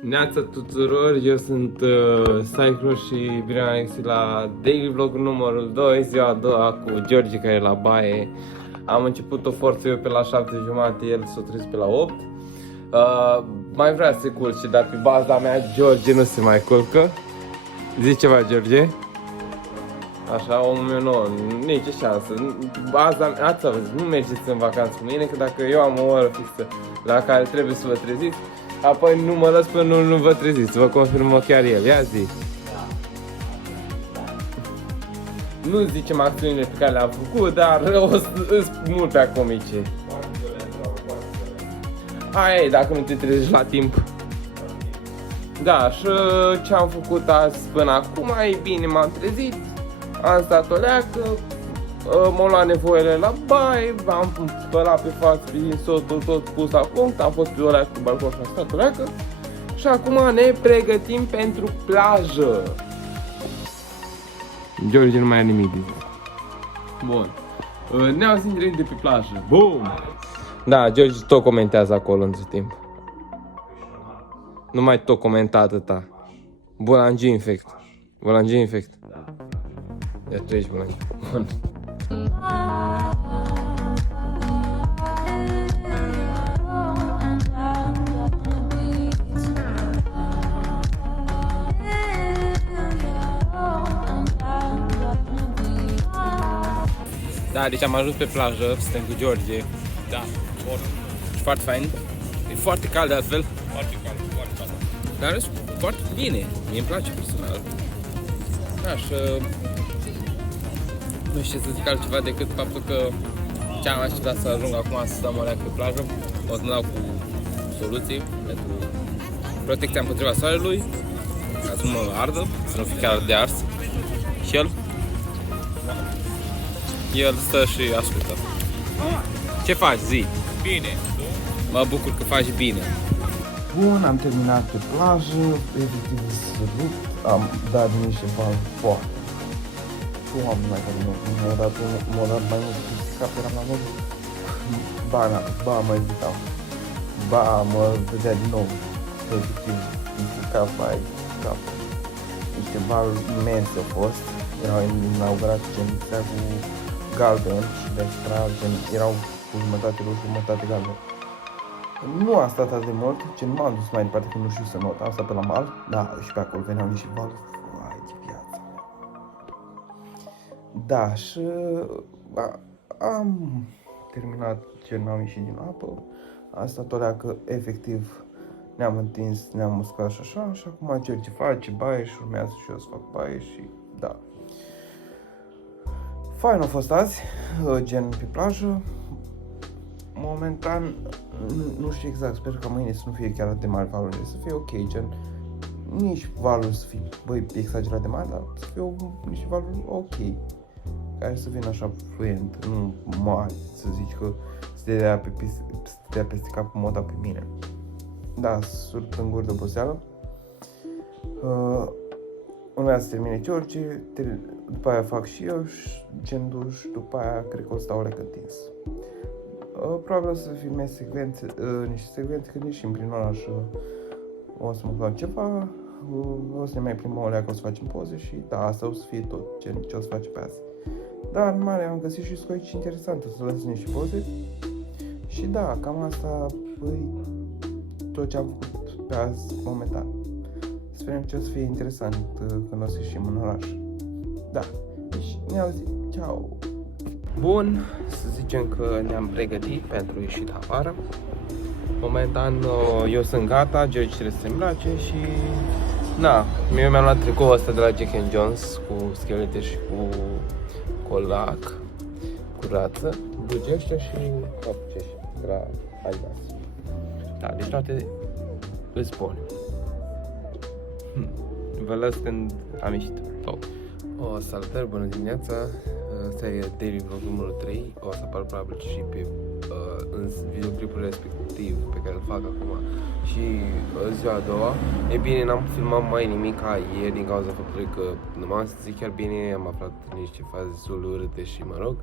Neața tuturor, eu sunt Cyclo și bine am găsit la Daily Vlog numărul 2, ziua a doua cu George care e la baie. Am început o forță eu pe la 7:30, el s-a trezit pe la 8. Mai vrea să se culce, dar pe baza mea George nu se mai culcă. Zici ceva, George? Așa, omul meu nu, nici șansă. Baza mea, ați văzut, nu mergeți în vacanță cu mine, că dacă eu am o oră fixă la care trebuie să vă treziți, apoi nu mă las până nu vă treziți, vă confirmă chiar el, ia zi. Nu zicem acțiunile pe care le-am făcut, dar sunt mult prea comice. Aia e, dacă nu te trezești la timp. Da, și ce am făcut azi până acum, e bine, m-am trezit, am stat o leacă, m-am luat nevoile la baie, am spălat pe față, din sotul tot pus la punct, am fost pe o leacă pe balcon și am stat o leacă. Și acum ne pregătim pentru plajă. George nu mai are nimic de zis. Bun. Ne auzim direct de pe plajă. Bum! Da, George tot comentează acolo între timp. Nu mai tot comenta atâta. Bulangi infect. Bulangi infect. Ia tu ești bulangi. Bun. Da, deci am ajuns pe plajă, suntem cu George. Da, foarte. E foarte fain. E foarte cald de altfel. Foarte cald, foarte cald. Dar e foarte bine. Mie îmi place personal. Așa. Nu știu ce să zic altceva decât faptul că ce-am așteptat să ajung acum să stăm o leacă pe plajă. O să mă dau cu soluții pentru protecția împotriva soarelui, ca să nu mă ardă, să nu fie chiar de ars. Și el stă și ascultă. Ce faci, zi? Bine. Mă bucur că faci bine. Bun, am terminat pe plajă, efectiv sărit, am dat niște bani foarte. Doamne, mai care nu, m-a dat mai mult decât cap, eram la modul. Ba, mă ezitau. Ba, mă vedea din nou, efectiv, niște cap, niște valuri imense au fost. Erau inaugurat gen cu galben și de extra, gen, erau cu jumătate roșu, jumătate galben. Nu a stat atât de mult, ce nu m-am dus mai departe că nu știu să not, am stat pe la mal, da, și pe acolo veneau niște valuri, vai de viața mea. Da, și am terminat ce n-am ieșit din apă, am stat o leacă, efectiv, ne-am întins, ne-am muscat și așa, și acum cer ce face, baie și urmează și eu să fac baie și da. Fain a fost azi, gen pe plajă. Momentan, nu știu exact, sper că mâine să nu fie chiar atât de mari valurile, să fie ok, gen, nici valuri să fie, băi, exagerat de mari, dar să fie niște valuri ok, care să vină așa fluent, nu mari, să zici că să te dea peste cap moda pe mine. Da, surt în gură de oboseală. Urmează să termine George, după aia fac și eu, gen duș, după aia cred că o stau lecă întins. Probabil o să filmez niște secvențe când ieșim prin oraș, o să mă fac ceva, o să ne mai plimbăm o leacă, o să facem poze și da, asta o să fie tot ce o să facem pe azi. Dar în mare am găsit și scoici interesante, o să lăsăm niște poze și da, cam asta, băi, tot ce am făcut pe azi momentan. Sperăm că o să fie interesant când o să ieșim în oraș. Da, deci ne auzim, ciao! Bun, să zicem că ne-am pregătit pentru ieșit afară. Momentan eu sunt gata, George trebuie să se îmbrace și na, eu mi-am luat tricoul ăsta de la Jack & Jones cu schelete și cu colac, cu rață, bugi ăștia și copci ăștia de la Adidas. Da, deci toate îți bune. Vă las când am ieșit. Salutare, bună dimineața! Asta e Daily Vlog numărul 3, o să apar probabil și pe în videoclipul respectiv pe care îl fac acum și ziua a doua. E bine, n-am filmat mai nimic ca ieri din cauza faptului că nu m-am simțit chiar bine, am aflat niște faze destul urâte și mă rog.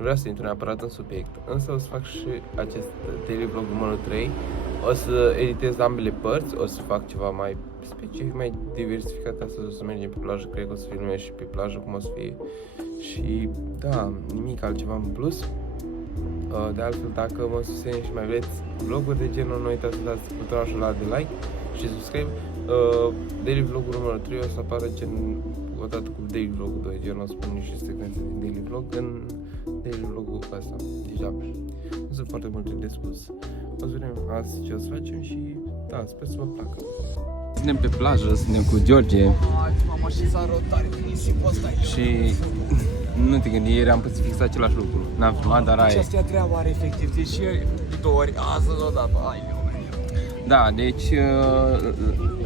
vreau să intru neapărat în subiect, însă o să fac și acest daily vlog numărul 3. O să editez ambele părți, o să fac ceva mai specific, mai diversificat. Astăzi o să mergem pe plajă, cred că o să filmez și pe plajă cum o să fie. Și da, nimic altceva în plus. De altfel, dacă mă susțineți și mai vreți vloguri de genul, nu uitați să dați butonul ăla de like și subscribe. Daily vlogul numărul 3 o să apară gen odată cu daily vlogul 2, gen o să pun niște secvențe din daily vlog în daily vlogul ăsta. Deja nu sunt foarte multe de spus. O să vedem azi ce o să facem și da, sper să vă placă. Suntem pe plajă, suntem cu George. Și nu te gândi, ieri am pus fix același lucru. N-am filmat, dar aia e. Aceasta e treaba are efectiv, deci ieri, de 2 ori, astăzi odată, Da, deci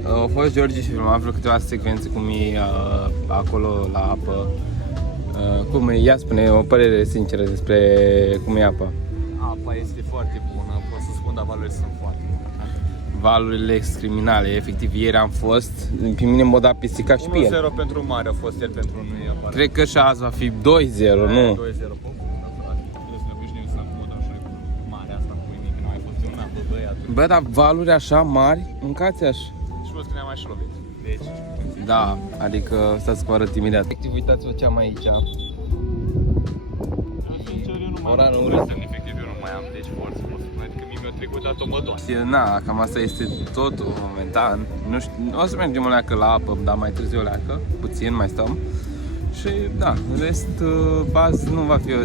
a fost George și filmat vreo câteva secvențe cum e acolo la apă. Cum e, ea spune o părere sinceră despre cum e apa. Apa este foarte bună, pot să spun, dar valorile sunt foarte bune. Valurile criminale, efectiv ieri am fost, pe mine m-a dat pisica și pe el. 1-0 pentru mare, a fost ieri pentru noi aparat. Cred că și azi va fi 2-0, nu? 2-0, pe bună, frate. Trebuie să ne obișnuim să acomod așa cu mare asta cu nimic, nu mai funcționat, băiatul. Bă, dar valuri așa mari, mâncați așa. Și plus că ne-am mai și lovit, deci... Da, adică stați să vă arăt imediat. Efectiv, uitați-vă ce am aici. Sincer, eu nu mai Ora am nu urât, efectiv eu nu mai am, deci forță, pot să spun, adică mie mi-a trecut, dar o mă doare. Na, cam asta este totul momentan. Nu știu, o să mergem o leacă la apă, dar mai târziu o leacă, puțin, mai stăm. Și da, în rest, azi nu va fi o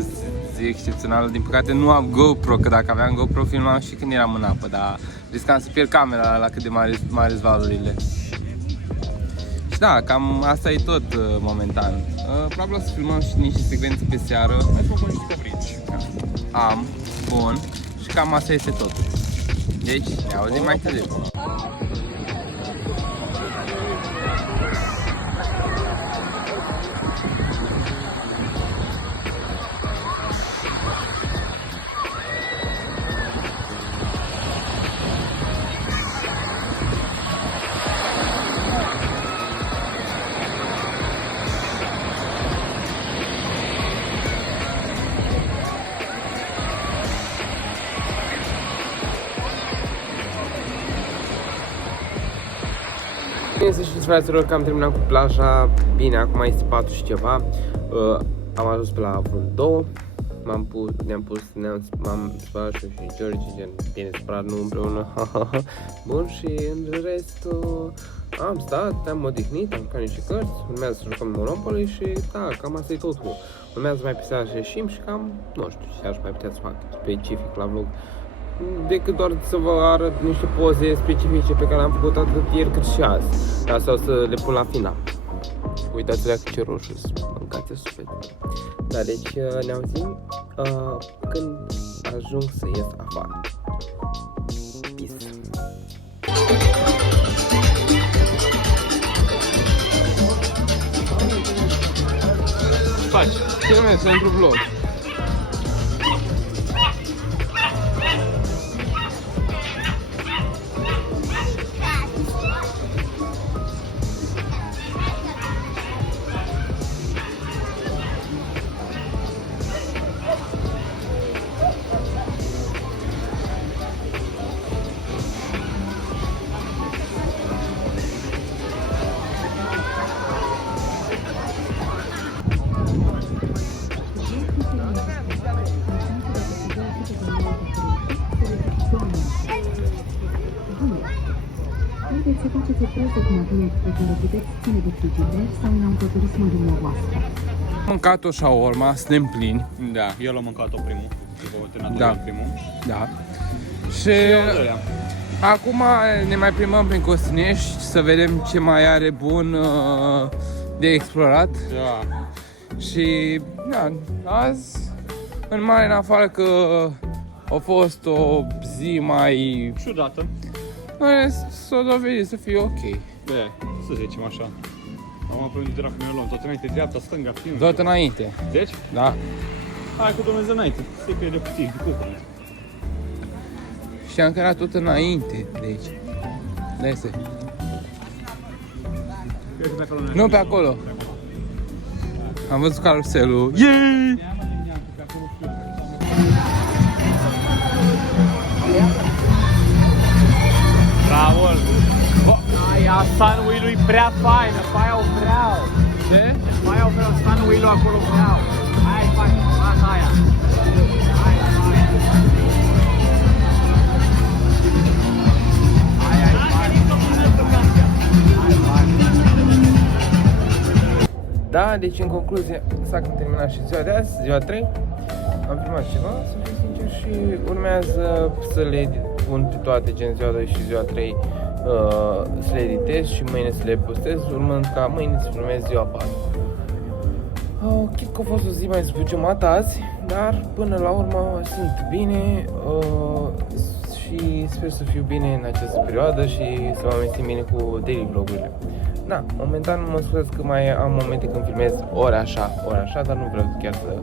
zi excepțională. Din păcate nu am GoPro, că dacă aveam GoPro filmam și când eram în apă, dar riscam să pierd camera la cât de mari valurile. Și da, cam asta e tot momentan. Probabil o să filmăm și niște secvențe pe seară. Hai să făcăm niște cobrici. Am, bun, și cam asta este totul. Deci, ne auzim mai târziu. Bine să știți, fraților, că am terminat cu plaja. Bine, acum este 4 și ceva. Am ajuns pe la vreo 2. M-am spălat și George, gen, bine spălat, nu împreună. Bun, și în rest am stat, am odihnit, am jucat niște cărți, urmează să jucăm Monopoly și da, cam asta e totul. Urmează mai pe seara să ieșim și cam, nu știu ce aș mai putea să fac specific la vlog. Decât doar să vă arăt niște poze specifice pe care am făcut atât ieri cât și azi. Asta o să le pun la final. Uitați-vă ce roșu mâncați suflet. Da, deci ne auzim când ajung să ies afară. Peace. Faci, filmez într-un vlog. Haideți să faceți o poză cu magnet pe care puteți ține de frigider sau în autoturismul dumneavoastră. Am mâncat o shawarma, suntem plini. Da, eu l-am mâncat-o primul, după o terminat Da. primul. Da. Și acum ne mai plimbăm prin Costinești să vedem ce mai are bun de explorat. Da. Și da, azi, în mare, în afară că a fost o zi mai... Ciudată. S-o dovedit să fie ok. Să zicem așa. Am aprins dracu meu luăm, tot înainte, dreapta, stânga, film. Tot înainte. Deci? Da. Hai cu Dumnezeu înainte, se pierde puțin, cu cupă. Și am cărat tot înainte de aici. Da, este. Nu pe acolo. Am văzut caruselul. Yay! mult. Aia Sunwheel-ul e prea faină, pe aia o vreau. Ce? Pe aia o vreau, Sunwheel-ul acolo vreau. Aia e faină, lasă aia. Aia e faină. Aia e faină. Aia e faină. Da, deci în concluzie s-a terminat și ziua de azi, ziua 3. Am filmat ceva, să fiu sincer, și urmează să le pun pe toate, gen ziua 2 și ziua 3, să le editez și mâine să le postez, urmând ca mâine să filmez ziua 4. Chit că a fost o zi mai zbuciumată azi, dar până la urmă sunt bine și sper să fiu bine în această perioadă și să mă amestesc bine cu daily vlogurile. Da, momentan mă scuzați că mai am momente când filmez ori așa, dar nu vreau chiar să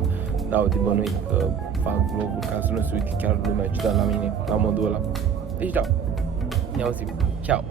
dau de bănuit că fac vloguri ca să nu se uite chiar lumea ce da la mine, la modul ăla. Deci da, ne auzim, ciao!